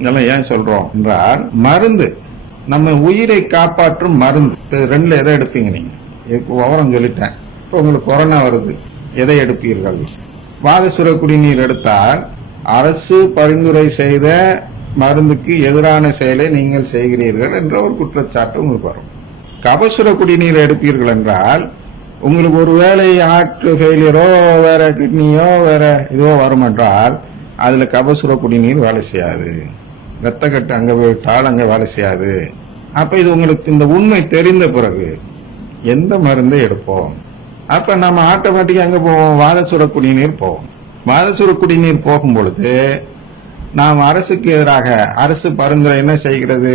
இதெல்லாம் ஏன் சொல்றோம் என்றால், மருந்து நம்ம உயிரை காப்பாற்றும் மருந்து. இப்போ ரெண்டுல எதை எடுப்பீங்க நீங்க? விவரம் சொல்லிட்டேன். இப்போ உங்களுக்கு கொரோனா வருது, எதை எடுப்பீர்கள்? வாதசுர குடிநீர் எடுத்தால் அரசு பரிந்துரை செய்த மருந்துக்கு எதிரான செயலை நீங்கள் செய்கிறீர்கள் என்ற ஒரு குற்றச்சாட்டு உங்களுக்கு வரும். கபசுர குடிநீர் எடுப்பீர்கள் என்றால் உங்களுக்கு ஒரு வேளை ஹார்ட் ஃபெயிலியரோ வேற கிட்னியோ வேற இதுவோ வரும் என்றால் அதுல கபசுர குடிநீர் வேலை செய்யாது. ரத்த கட்டு அங்க போயிட்டால் அங்க வேலை செய்யாது. அப்ப இது உங்களுக்கு இந்த உண்மை தெரிந்த பிறகு எந்த மருந்தை எடுப்போம்? அப்ப நம்ம ஆட்டோமேட்டிக்கா எங்க போவோம்? வாதசுர குடிநீர் போவோம். வாதசுர குடிநீர் போகும் பொழுது நாம் அரசுக்கு எதிராக அரசு பரிந்துரை என்ன செய்கிறது?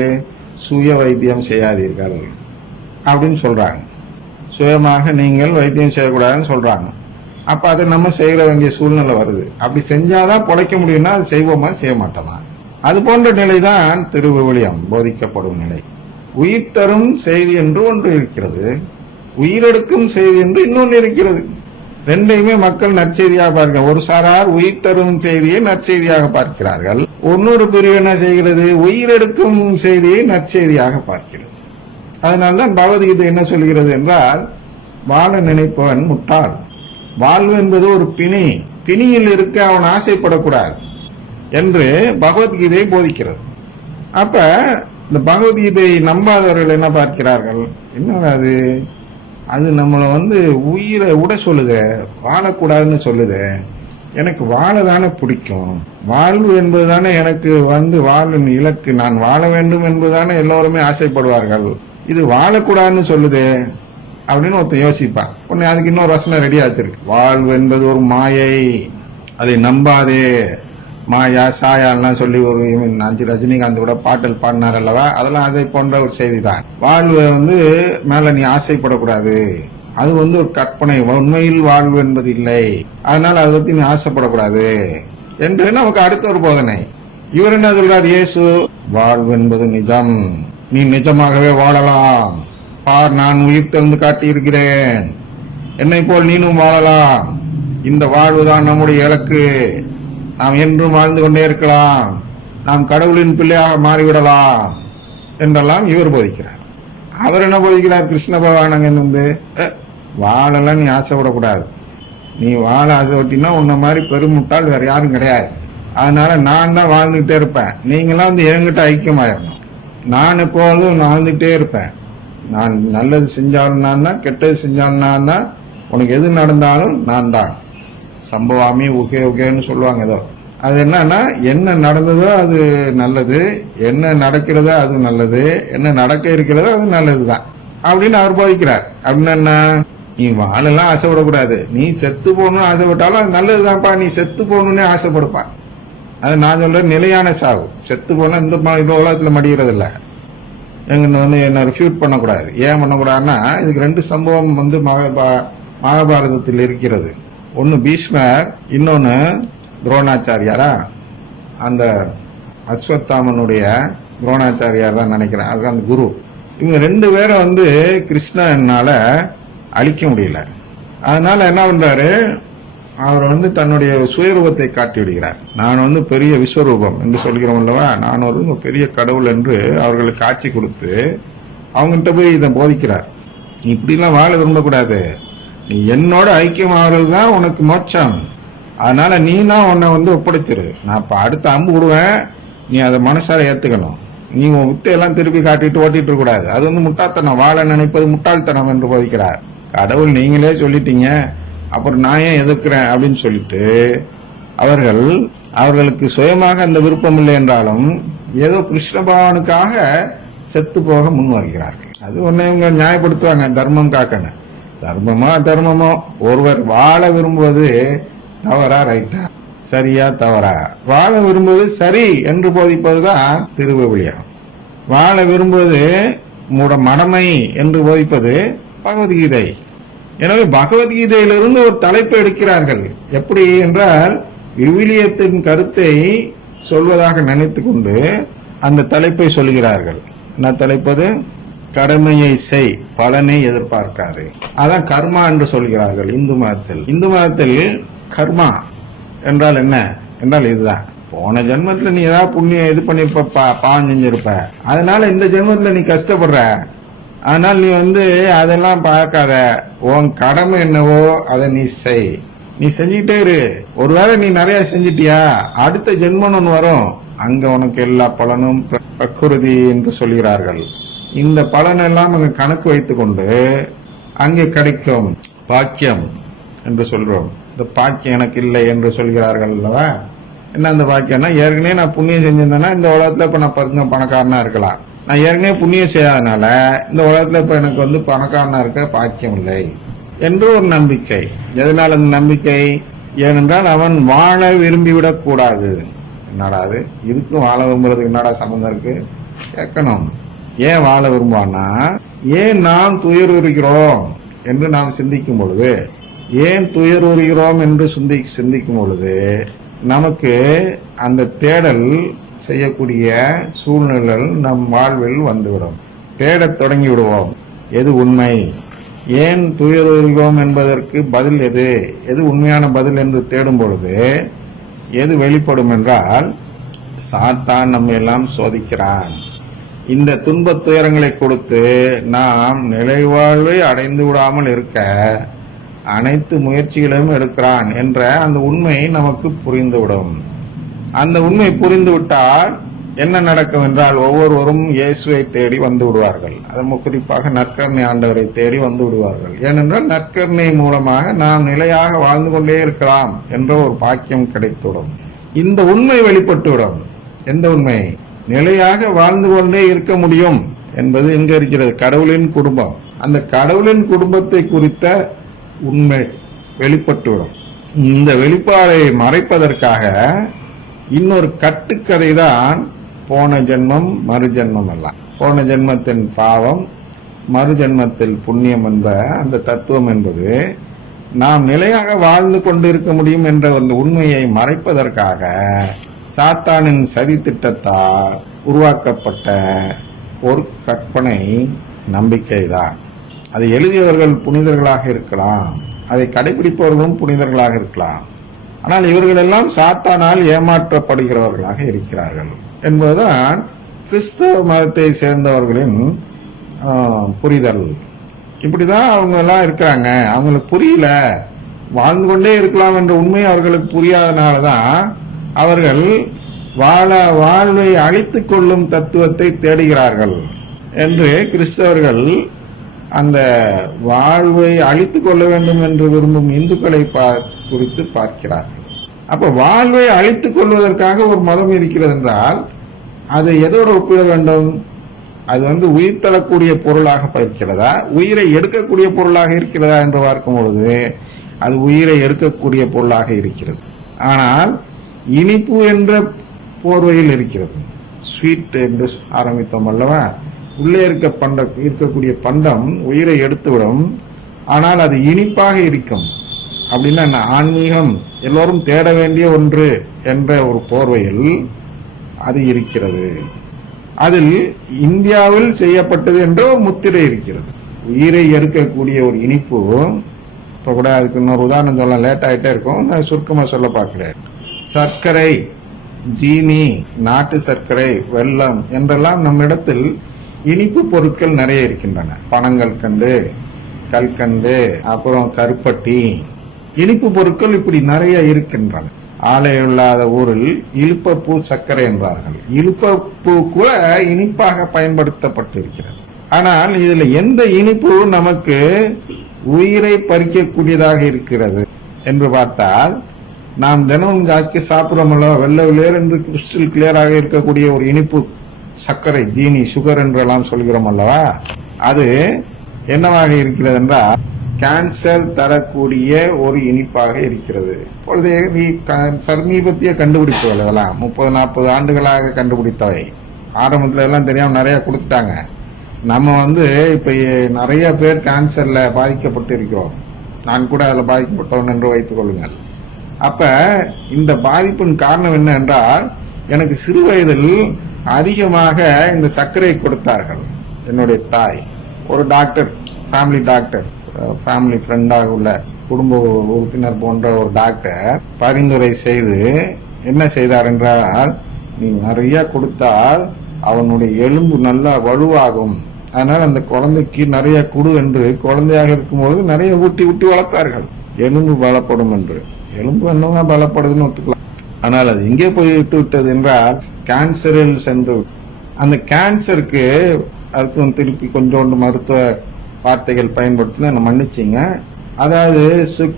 சுய வைத்தியம் செய்யாதீர்கள் அப்படின்னு சொல்றாங்க. சுயமாக நீங்கள் வைத்தியம் செய்யக்கூடாதுன்னு சொல்றாங்க. அப்ப அதை நம்ம செய்ய வேண்டிய சூழ்நிலை வருது. அப்படி செஞ்சாதான் பொழைக்க முடியும்னா அது செய்வோமா செய்ய மாட்டோமா? அது போன்ற நிலைதான் திருவிவிலியம் போதிக்கப்படும் நிலை. உயிர் தரும் செய்தி என்று ஒன்று இருக்கிறது, உயிரெடுக்கும் செய்தி என்று இன்னொன்று இருக்கிறது. ரெண்டையுமே மக்கள் நற்செய்தியாக பார்க்க, ஒரு சாரார் உயிர் தரும் செய்தியை நற்செய்தியாக பார்க்கிறார்கள், இன்னொரு பிரிவு என்ன செய்கிறது? உயிரெடுக்கும் செய்தியை நற்செய்தியாக பார்க்கிறது. அதனால்தான் பகவத்கீதை என்ன சொல்கிறது என்றால், வாழ நினைப்பவன் முட்டாள். வாழ்வு என்பது ஒரு பிணி, பிணியில் இருக்க அவன் ஆசைப்படக்கூடாது என்று பகவத்கீதை போதிக்கிறது. அப்ப இந்த பகவத்கீதை நம்பாதவர்கள் என்ன பார்க்கிறார்கள்? என்னடா அது நம்மளை உயிரை விட சொல்லுது, வாழக்கூடாதுன்னு சொல்லுது. எனக்கு வாழ தானே பிடிக்கும், வாழ்வு என்பதுதானே எனக்கு வாழும் இலக்கு, நான் வாழ வேண்டும் என்பதுதானே எல்லோருமே ஆசைப்படுவார்கள். இது வாழக்கூடாதுன்னு சொல்லுது அப்படின்னு ஒருத்தன் யோசிப்பான். உடனே அதுக்கு இன்னொரு வசனம் ரெடி ஆச்சிருக்கு. வாழ்வு என்பது ஒரு மாயை, அதை நம்பாதே. மாயா சாயாலாம் சொல்லி ஒரு ரஜினிகாந்த் கூட பாட்டல் பாடினார் அல்லவா, அதெல்லாம் அதை போன்ற ஒரு செய்தி தான். வாழ்வு மேல நீ ஆசைப்படக்கூடாது, அது ஒரு கற்பனை, உண்மையில் வாழ்வு என்பது இல்லை, அதனால அதை பத்தி நீ ஆசைப்படக்கூடாது என்று நமக்கு அடுத்த ஒரு போதனை. இவர் என்ன சொல்றார்? இயேசு வாழ்வு என்பது நிஜம், நீ நிஜமாகவே வாழலாம், பார் நான் உயிர் தெழுந்து காட்டி இருக்கிறேன், என்னை போல் நீனும் வாழலாம், இந்த வாழ்வுதான் நம்முடைய இலக்கு, நாம் என்றும் வாழ்ந்து கொண்டே இருக்கலாம், நாம் கடவுளின் பிள்ளையாக மாறிவிடலாம் என்றெல்லாம் இவர் போதிக்கிறார். அவர் என்ன போதிக்கிறார்? கிருஷ்ண பகவான் வாழலாம் நீ ஆசைப்படக்கூடாது, நீ வாழ ஆசைப்பட்டினா உன்ன மாதிரி பெருமுட்டால் வேற யாரும் கிடையாது, அதனால நான் தான் வாழ்ந்துகிட்டே இருப்பேன், நீங்களாம் என்கிட்ட ஐக்கியமாயிடணும், நான் எப்பொழுதும் வாழ்ந்துகிட்டே இருப்பேன், நான் நல்லது செஞ்சாலும் நான் தான், கெட்டது செஞ்சாலும் நான் தான், உனக்கு எது நடந்தாலும் நான் தான், சம்பவாமி உகேன்னு சொல்லுவாங்க. ஏதோ அது என்னன்னா, என்ன நடந்ததோ அது நல்லது, என்ன நடக்கிறதோ அது நல்லது, என்ன நடக்க இருக்கிறதோ அது நல்லதுதான் அப்படின்னு அவர் போதிக்கிறார். அப்படின்னா என்ன? நீ வாழலாம் ஆசைப்படக்கூடாது, நீ செத்து போகணும்னு ஆசைப்பட்டாலும் அது நல்லதுதான்ப்பா, நீ செத்து போகணும்னே ஆசைப்படுப்பா. அது நான் சொல்ற நிலையான சாவு. செத்து போனா இந்த உலகத்துல மடிகிறது இல்லை. எங்க என்ன ரிஃப்யூட் பண்ணக்கூடாது. ஏன் பண்ணக்கூடாதுன்னா, இதுக்கு ரெண்டு சம்பவம் மகாபாரதத்தில் இருக்கிறது. ஒன்னு பீஷ்மர், இன்னொன்னு துரோணாச்சாரியாரா, அந்த அஸ்வத்தாமனுடைய துரோணாச்சாரியார் தான் நினைக்கிறேன், அதுக்கு அந்த குரு. இவங்க ரெண்டு பேரை கிருஷ்ணனால அழிக்க முடியல. அதனால என்ன பண்றாரு? அவர் தன்னுடைய சுயரூபத்தை காட்டி விடுகிறார். நான் பெரிய விஸ்வரூபம் என்று சொல்கிறோம் அல்லவா, நான் ஒரு பெரிய கடவுள் என்று அவர்களுக்கு காட்சி கொடுத்து அவங்ககிட்ட போய் இதை போதிக்கிறார். நீ இப்படிலாம் வாழ விரும்பக்கூடாது, நீ என்னோட ஐக்கியம் ஆகிறதுதான் உனக்கு மோட்சம், அதனால நீ தான் உன்னை ஒப்படைச்சிரு, நான் இப்ப அடுத்த அம்பு விடுவேன், நீ அதை மனசார ஏத்துக்கணும், நீ உன் வித்தையெல்லாம் திருப்பி காட்டிட்டு ஓட்டிட்டு இருக்க கூடாது, அது முட்டாள்தனம், வாழ நினைப்பது முட்டாள்தனம் என்று போதிக்கிறார். கடவுள் நீங்களே சொல்லிட்டீங்க, அப்புறம் நான் ஏன் எதிர்க்கிறேன் அப்படின்னு சொல்லிட்டு அவர்களுக்கு சுயமாக அந்த விருப்பம் இல்லை என்றாலும் ஏதோ கிருஷ்ண பகவானுக்காக செத்து போக முன் வருகிறார்கள். அது ஒன்னு இவங்க நியாயப்படுத்துவாங்க, தர்மம் காக்கணும். தர்மமோ அதர்மமோ, ஒருவர் வாழ விரும்புவது தவறா ரைட்டா, சரியா தவறா? வாழ விரும்புவது சரி என்று போதிப்பதுதான் திருவிவிலியம். வாழ விரும்புவது மடமை என்று போதிப்பது பகவத்கீதை. எனவே பகவத்கீதையிலிருந்து ஒரு தலைப்பை எடுக்கிறார்கள். எப்படி என்றால், விவிலியத்தின் கருத்தை சொல்வதாக நினைத்து கொண்டு அந்த தலைப்பை சொல்கிறார்கள். என்ன தலைப்பது? கடமையை செய், பலனை எதிர்பார்க்காது. அதான் கர்மா என்று சொல்கிறார்கள் இந்து மதத்தில். இந்து மதத்தில் கர்மா என்றால் என்ன என்றால் இதுதான். போன ஜென்மத்துல நீ ஏதாவது புண்ணியம் இது பண்ணிருப்ப, பாவம் செஞ்சிருப்ப, அதனால இந்த ஜென்மத்துல நீ கஷ்டப்படுற. அதனால நீ அதெல்லாம் பார்க்காத, உன் கடமை என்னவோ அதை நீ செய். நீ செஞ்சுக்கிட்டே இரு. ஒருவேளை நீ நிறைய செஞ்சிட்டியா, அடுத்த ஜென்மம் ஒன்று வரும், அங்க உனக்கு எல்லா பலனும் பிரகிருதி என்று சொல்கிறார்கள். இந்த பலனெல்லாம் அங்க கணக்கு வைத்து கொண்டு அங்கே கிடைக்கும் பாக்கியம் என்று சொல்றோம். இந்த பாக்கியம் எனக்கு இல்லை என்று சொல்கிறார்கள் அல்லவா? என்ன அந்த பாக்கியம்னா, ஏற்கனவே நான் புண்ணியம் செஞ்சிருந்தேன்னா இந்த உலகத்துல இப்ப நான் பணக்காரனா இருக்கலாம். நான் ஏற்கனவே புண்ணியம் செய்யாதனால இந்த உலகத்துல இப்ப எனக்கு பணக்காரனா இருக்க பாக்கியம் இல்லை என்று ஒரு நம்பிக்கை. எதனால் அந்த நம்பிக்கை? ஏனென்றால் அவன் வாழ விரும்பிவிடக் கூடாது. என்னடா அது, இதுக்கும் வாழ விரும்புறதுக்கு என்னடா சம்பந்தம் இருக்கு கேட்கணும். ஏன் வாழ விரும்புவான்னா, ஏன் நாம் துயருகிறோம் என்று நாம் சிந்திக்கும் பொழுது, ஏன் துயருகிறோம் என்று சிந்திக்கும் பொழுது நமக்கு அந்த தேடல் செய்யக்கூடிய சூழ்நிலைகள் நம் வாழ்வில் வந்துவிடும். தேடத் தொடங்கி விடுவோம். எது உண்மை, ஏன் துயருகிறோம் என்பதற்கு பதில் எது உண்மையான பதில் என்று தேடும் பொழுது எது வெளிப்படும் என்றால், சாத்தான் நம்ம எல்லாம் சோதிக்கிறான். இந்த துன்பத் துயரங்களை கொடுத்து நாம் நிலைவாழ்வை அடைந்து விடாமல் இருக்க அனைத்து முயற்சிகளையும் எடுக்கிறான் என்ற அந்த உண்மை நமக்கு புரிந்துவிடும். அந்த உண்மை புரிந்துவிட்டால் என்ன நடக்கும் என்றால், ஒவ்வொருவரும் இயேசுவை தேடி வந்து விடுவார்கள். அது குறிப்பாக நற்கருணை ஆண்டவரை தேடி வந்து விடுவார்கள். ஏனென்றால் நற்கருணை மூலமாக நாம் நிலையாக வாழ்ந்து கொண்டே இருக்கலாம் என்ற ஒரு பாக்கியம் கிடைத்துவிடும். இந்த உண்மை வெளிப்பட்டுவிடும். எந்த உண்மை? நிலையாக வாழ்ந்து கொண்டே இருக்க முடியும் என்பது எங்க இருக்கிறது? கடவுளின் குடும்பம். அந்த கடவுளின் குடும்பத்தை குறித்த உண்மை வெளிப்பட்டுவிடும். இந்த வெளிப்பாடை மறைப்பதற்காக இன்னொரு கட்டுக்கதை தான் போன ஜென்மம் மறுஜென்மம் எல்லாம். போன ஜென்மத்தின் பாவம், மறுஜென்மத்தில் புண்ணியம் என்ற அந்த தத்துவம் என்பது நாம் நிலையாக வாழ்ந்து கொண்டிருக்க முடியும் என்ற அந்த உண்மையை மறைப்பதற்காக சாத்தானின் சதி திட்டத்தால் உருவாக்கப்பட்ட ஒரு கற்பனை நம்பிக்கைதான். அதை எழுதியவர்கள் புனிதர்களாக இருக்கலாம், அதை கடைபிடிப்பவர்களும் புனிதர்களாக இருக்கலாம். ஆனால் இவர்கள் எல்லாம் சாத்தானால் ஏமாற்றப்படுகிறவர்களாக இருக்கிறார்கள் என்பதுதான் கிறிஸ்தவ மதத்தை சேர்ந்தவர்களின் புரிதல். இப்படிதான் அவங்க எல்லாம் இருக்கிறாங்க. அவங்களுக்கு புரியல, வாழ்ந்து கொண்டே இருக்கலாம் என்ற உண்மை அவர்களுக்கு புரியாதனாலதான் அவர்கள் வாழ்வை அழித்துக் கொள்ளும் தத்துவத்தை தேடுகிறார்கள் என்று கிறிஸ்தவர்கள் அந்த வாழ்வை அழித்துக் கொள்ள வேண்டும் என்று விரும்பும் இந்துக்களை குறித்து பார்க்கிறார்கள். அப்ப வாழ்வை அழித்துக் கொள்வதற்காக ஒரு மதம் இருக்கிறது என்றால் அதை எதோடு ஒப்பிட வேண்டும்? அது உயிர் தரக்கூடிய பொருளாக இருக்கிறதா, உயிரை எடுக்கக்கூடிய பொருளாக இருக்கிறதா என்று பார்க்கும் பொழுது அது உயிரை எடுக்கக்கூடிய பொருளாக இருக்கிறது. ஆனால் இனிப்பு என்ற போர்வையில் இருக்கிறது. ஸ்வீட் என்று ஆரம்பித்தோம் அல்லவா? உள்ளே இருக்கக்கூடிய பண்டம் உயிரை எடுத்துவிடும், ஆனால் அது இனிப்பாக இருக்கும். அப்படின்னா என்ன? ஆன்மீகம் எல்லோரும் தேட வேண்டிய ஒன்று என்ற ஒரு போர்வையில் அது இருக்கிறது. அதில் இந்தியாவில் செய்யப்பட்டது என்ற ஒரு முத்திரை இருக்கிறது. உயிரை எடுக்கக்கூடிய ஒரு இனிப்பு. இப்ப கூட அதுக்கு இன்னொரு உதாரணம் சொல்ல லேட் ஆகிட்டே இருக்கும், நான் சுருக்கமாக சொல்ல பார்க்கிறேன். சர்க்கரை, ஜீனி, நாட்டு சர்க்கரை, வெல்லம் என்றெல்லாம் நம்மிடத்தில் இனிப்பு பொருட்கள் நிறைய இருக்கின்றன. பனங்கற்கண்டு, கல்கண்டு, அப்புறம் கருப்பட்டி, இனிப்பு பொருட்கள் இப்படி நிறைய இருக்கின்றன. ஆலை இல்லாத ஊரில் இழுப்பப்பூ சர்க்கரை என்றார்கள். இழுப்பப்பூ கூட இனிப்பாக பயன்படுத்தப்பட்டிருக்கிறது. ஆனால் இதுல எந்த இனிப்பு நமக்கு உயிரை பறிக்கக்கூடியதாக இருக்கிறது என்று பார்த்தால், நாம் தினமும் ஜாக்கி சாப்பிடுறோமல்ல, வெள்ளை வெளியேறு என்று கிறிஸ்டல் கிளியராக இருக்கக்கூடிய ஒரு இனிப்பு சர்க்கரை, ஜீனி, சுகர் என்றெல்லாம் சொல்கிறோம் அல்லவா, அது என்னவாக இருக்கிறது என்றால் கேன்சர் தரக்கூடிய ஒரு இனிப்பாக இருக்கிறது. இப்பொழுதே சமீபத்திய கண்டுபிடிப்புகள் இதெல்லாம் 30-40 ஆண்டுகளாக கண்டுபிடித்தவை. ஆரம்பத்துல எல்லாம் தெரியாம நிறைய கொடுத்துட்டாங்க. நம்ம இப்ப நிறைய பேர் கேன்சர்ல பாதிக்கப்பட்டு இருக்கிறோம். நான் கூட அதில் பாதிக்கப்பட்டவன் என்று வைத்துக் கொள்ளுங்கள். அப்ப இந்த பாதிப்பின் காரணம் என்ன என்றால், எனக்கு சிறு வயதில் அதிகமாக இந்த சர்க்கரை கொடுத்தார்கள். என்னுடைய தாய் ஒரு டாக்டர், ஃபேமிலி டாக்டர், ஃபேமிலி ஃப்ரெண்டாக உள்ள குடும்ப உறுப்பினர் போன்ற ஒரு டாக்டர் பரிந்துரை செய்து என்ன செய்தார் என்றால், நீ நிறைய கொடுத்தால் அவனுடைய எலும்பு நல்லா வலுவாகும், அதனால் அந்த குழந்தைக்கு நிறைய கொடு என்று குழந்தையாக இருக்கும்பொழுது நிறைய ஊட்டி ஊட்டி வளர்த்தார்கள். எலும்பு பலப்படும் என்று. எலும்பு என்னன்னா பலப்படுதுன்னு ஒத்துக்கலாம். ஆனால் அது எங்கே போய் விட்டு விட்டது என்றால் கேன்சரில் சென்று, அந்த கேன்சருக்கு அதுக்கும் திருப்பி கொஞ்சோண்டு மருத்துவ வார்த்தைகள் பயன்படுத்தினா மன்னிச்சிங்க. அதாவது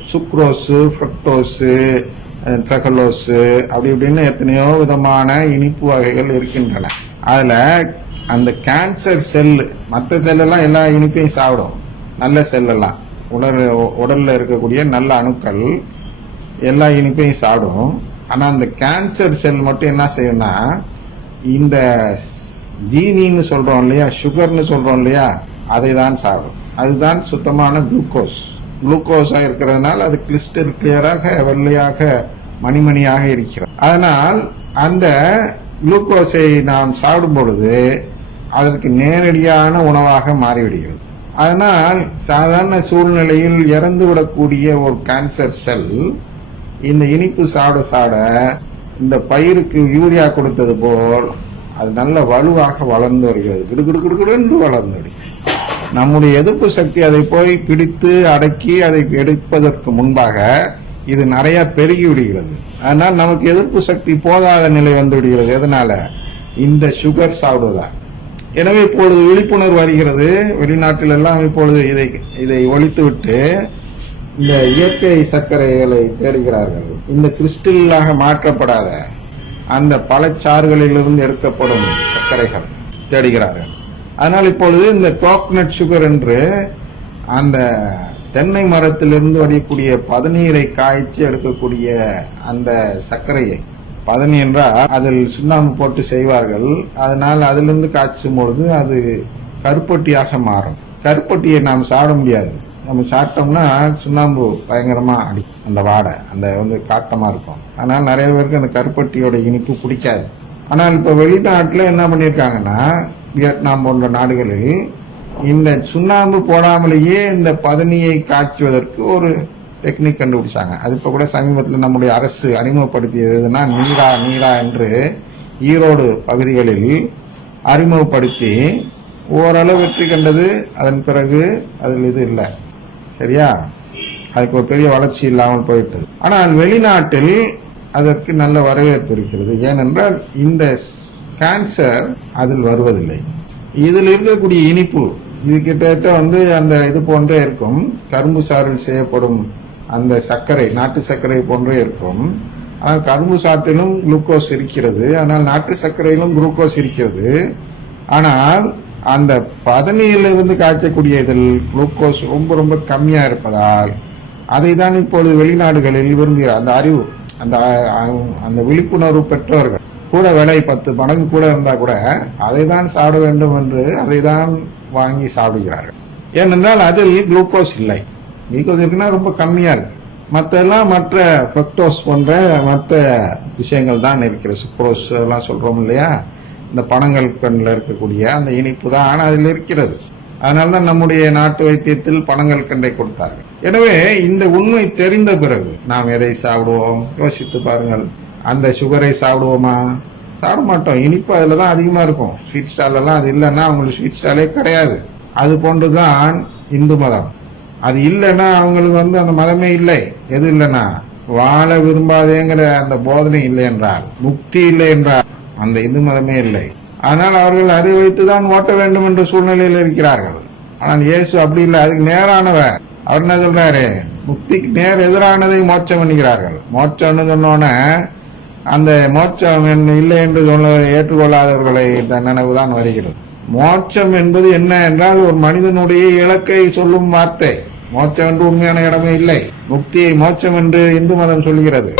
சுக்ரோஸு, ஃப்ரக்டோஸு, ட்ரகலோஸு அப்படி இப்படின்னு எத்தனையோ விதமான இனிப்பு வகைகள் இருக்கின்றன. அதில் அந்த கேன்சர் செல்லு, மற்ற செல்லெல்லாம் எல்லா இனிப்பையும் சாப்பிடும், நல்ல செல்லெல்லாம் உடலில் இருக்கக்கூடிய நல்ல அணுக்கள் எல்லா இனிப்பையும் சாப்பிடும். ஆனால் அந்த கேன்சர் செல் மட்டும் என்ன செய்யும்னா, இந்த ஜீனின்னு சொல்கிறோம் இல்லையா, சுகர்னு சொல்கிறோம் இல்லையா, அதை தான் சாப்பிடும். அதுதான் சுத்தமான குளுக்கோஸாக இருக்கிறதுனால அது கிறிஸ்டல் கிளியராக வெள்ளையாக மணிமணியாக இருக்கிறது. அதனால் அந்த குளுக்கோஸை நாம் சாப்பிடும் பொழுது அதற்கு நேரடியான உணவாக மாறிவிடுகிறது. அதனால் சாதாரண சூழ்நிலையில் இறந்து விடக்கூடிய ஒரு கேன்சர் செல் இந்த இனிப்பு சாப்பிட சாப்பிட இந்த பயிருக்கு யூரியா கொடுத்தது போல் அது நல்ல வலுவாக வளர்ந்து வருகிறது, கிடுகிடுகிடுகிடு வளர்ந்து வருகிறது. நம்முடைய எதிர்ப்பு சக்தி அதை போய் பிடித்து அடக்கி அதை எடுப்பதற்கு முன்பாக இது நிறைய பெருகி விடுகிறது. அதனால் நமக்கு எதிர்ப்பு சக்தி போதாத நிலை வந்து விடுகிறது. எதனால? இந்த சுகர் சாப்பிடுவதால். எனவே இப்பொழுது விழிப்புணர்வு வருகிறது. வெளிநாட்டில் எல்லாம் இப்பொழுது இதை ஒழித்து விட்டு இந்த இயற்கை சர்க்கரைகளை தேடுகிறார்கள். இந்த கிறிஸ்டலாக மாற்றப்படாத அந்த பழச்சாறுகளிலிருந்து எடுக்கப்படும் சர்க்கரைகள் தேடுகிறார்கள். அதனால் இப்பொழுது இந்த கோகனட் சுகர் என்று அந்த தென்னை மரத்திலிருந்து வடியக்கூடிய பதநீரை காய்ச்சி எடுக்கக்கூடிய அந்த சர்க்கரையை, பதனி என்றால் அதில் சுண்ணாம்பு போட்டு செய்வார்கள். அதனால் அதிலிருந்து காய்ச்சும் பொழுது அது கருப்பட்டியாக மாறும். கருப்பட்டியை நாம் சாப்பிட முடியாது. நம்ம சாப்பிட்டோம்னா சுண்ணாம்பு பயங்கரமா அடிக்கும், அந்த வாடை அந்த காட்டமா இருக்கும். அதனால் நிறைய பேருக்கு அந்த கருப்பட்டியோட இனிப்பு பிடிக்காது. ஆனால் இப்போ வெளிநாட்டில் என்ன பண்ணியிருக்காங்கன்னா, வியட்நாம் போன்ற நாடுகளில் இந்த சுண்ணாம்பு போடாமலேயே இந்த பதனியை காய்ச்சுவதற்கு ஒரு டெக்னிக் கண்டுபிடிச்சாங்க. அது இப்போ கூட சமீபத்தில் நம்முடைய அரசு அறிமுகப்படுத்தியதுன்னா நீரா என்று ஈரோடு பகுதிகளில் அறிமுகப்படுத்தி ஓரளவு வெற்றி கண்டது. அதன் பிறகு அதில் இது இல்லை, சரியா, அதுக்கு ஒரு பெரிய வளர்ச்சி இல்லாமல் போயிட்டது. ஆனால் வெளிநாட்டில் அதற்கு நல்ல வரவேற்பு இருக்கிறது. ஏனென்றால் இந்த கேன்சர் அதில் வருவதில்லை. இதில் இருக்கக்கூடிய இனிப்பு இது கிட்டத்தட்ட அந்த இது போன்றே இருக்கும். கரும்பு சாறில் செய்யப்படும் அந்த சர்க்கரை, நாட்டு சர்க்கரை போன்றே இருக்கும். ஆனால் கரும்பு சாற்றிலும் குளுக்கோஸ் இருக்கிறது, ஆனால் நாட்டு சர்க்கரையிலும் குளுக்கோஸ் இருக்கிறது. ஆனால் அந்த பதனியிலிருந்து காய்ச்சக்கூடிய இதில் குளுக்கோஸ் ரொம்ப ரொம்ப கம்மியாக இருப்பதால் அதை தான் இப்பொழுது வெளிநாடுகளில் விரும்புகிறார். அந்த அறிவு, அந்த விழிப்புணர்வு பெற்றவர்கள் கூட விலை 10 மடங்கு கூட இருந்தால் கூட அதை தான் சாப்பிட வேண்டும் என்று அதை தான் வாங்கி சாப்பிடுகிறார்கள். ஏனென்றால் அதில் குளுக்கோஸ் இல்லை. குளுக்கோஸ் இருக்குன்னா ரொம்ப கம்மியாக இருக்கு. மற்ற ஃப்ரக்டோஸ் போன்ற மற்ற விஷயங்கள் தான் இருக்கிறது. சுக்ரோஸ் எல்லாம் சொல்கிறோம் இல்லையா, இந்த பனங்கள் கண்ணில் இருக்கக்கூடிய அந்த இனிப்பு தான் அதில் இருக்கிறது. அதனால தான் நம்முடைய நாட்டு வைத்தியத்தில் பனங்கள் கண்டை கொடுத்தார்கள். எனவே இந்த உண்மை தெரிந்த பிறகு நாம் எதை சாப்பிடுவோம் யோசித்து பாருங்கள். அந்த சுகரை சாப்பிடுவோமா? சாப்பிட மாட்டோம். இனிப்பு அதில் தான் அதிகமாக இருக்கும். ஸ்வீட் ஸ்டாலெல்லாம் அது இல்லைன்னா அவங்களுக்கு ஸ்வீட் ஸ்டாலே கிடையாது. அது போன்று தான் இந்து மதம். அது இல்லைன்னா அவங்களுக்கு அந்த மதமே இல்லை. எது இல்லைன்னா வாழ விரும்பாதேங்கிற அந்த போதனை இல்லை என்றால், முக்தி இல்லை என்றால் அந்த இந்து மதமே இல்லை. ஆனால் அவர்கள் அதை வைத்து தான் ஓட்ட வேண்டும் என்ற சூழ்நிலையில் இருக்கிறார்கள். ஆனால் இயேசு அப்படி இல்லை, அதுக்கு நேரானவர். அவர் என்ன சொல்றாரு? முக்திக்கு நேர் எதிரானதை மோட்சம் என்கிறார்கள். மோட்சம்னு சொன்னோன்னே அந்த மோட்சம் இல்லை என்று ஏற்றுக்கொள்ளாதவர்களை நினைவுதான் வருகிறது. மோட்சம் என்பது என்ன என்றால் ஒரு மனிதனுடைய இலக்கை சொல்லும் வார்த்தை. மோட்சம் என்று உண்மையான இடமே இல்லை. முக்தியை மோட்சம் என்று இந்து மதம் சொல்கிறது.